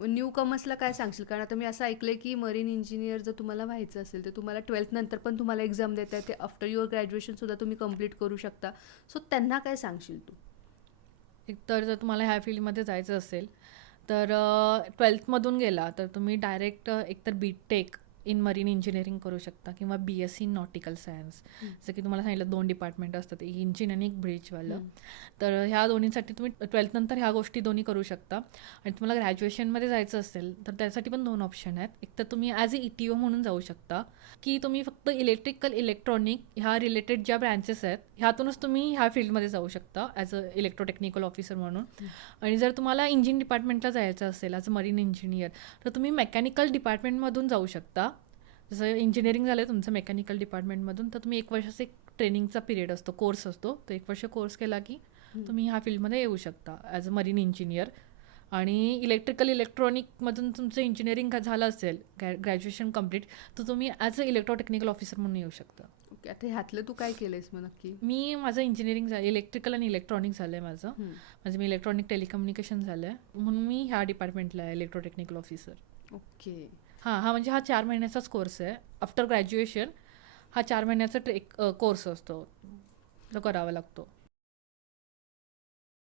New कमर्सला काय सांगशील? कारण आता मी असं ऐकलंय की मरीन इंजिनियर जर तुम्हाला व्हायचं असेल तर तुम्हाला 12th नंतर पण तुम्हाला एक्झाम देता येते, आफ्टर युअर ग्रॅज्युएशन सुद्धा तुम्ही कंप्लीट करू शकता. सो त्यांना काय सांगशील तू? एकतर जर तुम्हाला ह्या फील्डमध्ये जायचं असेल तर 12थमधून गेला तर तुम्ही डायरेक्ट एकतर बी.टेक इन मरीन इंजिनिअरिंग करू शकता किंवा बी.एससी इन नॉटिकल सायन्स. हं, जसं की तुम्हाला सांगितलं 2 डिपार्टमेंट असतात, एक इंजिन आणि एक ब्रिजवालं. हं. तर ह्या दोन्हीसाठी तुम्ही 12th नंतर ह्या गोष्टी दोन्ही करू शकता. आणि तुम्हाला ग्रॅज्युएशनमध्ये जायचं असेल तर त्यासाठी पण 2 ऑप्शन आहेत. एक तर तुम्ही ॲज अ ई.टी.ओ म्हणून जाऊ शकता, की तुम्ही फक्त इलेक्ट्रिकल, इलेक्ट्रॉनिक ह्या रिलेटेड ज्या ब्रँचेस आहेत ह्यातूनच तुम्ही ह्या फील्डमध्ये जाऊ शकता ॲज अ इलेक्ट्रोटेक्निकल ऑफिसर म्हणून. आणि जर तुम्हाला इंजिन डिपार्टमेंटला जायचं असेल ॲज अ मरीन इंजिनियर तर तुम्ही मेकॅनिकल डिपार्टमेंटमधून जाऊ शकता. जसं इंजिनिअरिंग झालं आहे तुमचं मेकॅनिकल डिपार्टमेंटमधून तर तुम्ही 1 वर्षाचा एक ट्रेनिंगचा पिरियड असतो, कोर्स असतो. तो 1 वर्ष कोर्स केला की तुम्ही ह्या फील्डमध्ये येऊ शकता ॲज अ मरीन इंजिनियर. आणि इलेक्ट्रिकल इलेक्ट्रॉनिकमधून तुमचं इंजिनिअरिंग झालं असेल ग्रॅज्युएशन कंप्लीट तर तुम्ही ॲज अ इलेक्ट्रोटेक्निकल ऑफिसर म्हणून येऊ शकता. ओके. आता ह्यातलं तू काय केलंयस मग नक्की? मी माझं इंजिनिअरिंग झालं, इलेक्ट्रिकल आणि इलेक्ट्रॉनिक झालं आहे माझं. हं. म्हणजे मी इलेक्ट्रॉनिक टेलिकम्युनिकेशन झालं आहे म्हणून मी ह्या डिपार्टमेंटला आहे, इलेक्ट्रोटेक्निकल ऑफिसर. ओके. म्हणजे हा 4 महिन्याचाच कोर्स आहे. आफ्टर ग्रॅज्युएशन हा 4 महिन्याचा कोर्स असतो, तो करावा लागतो.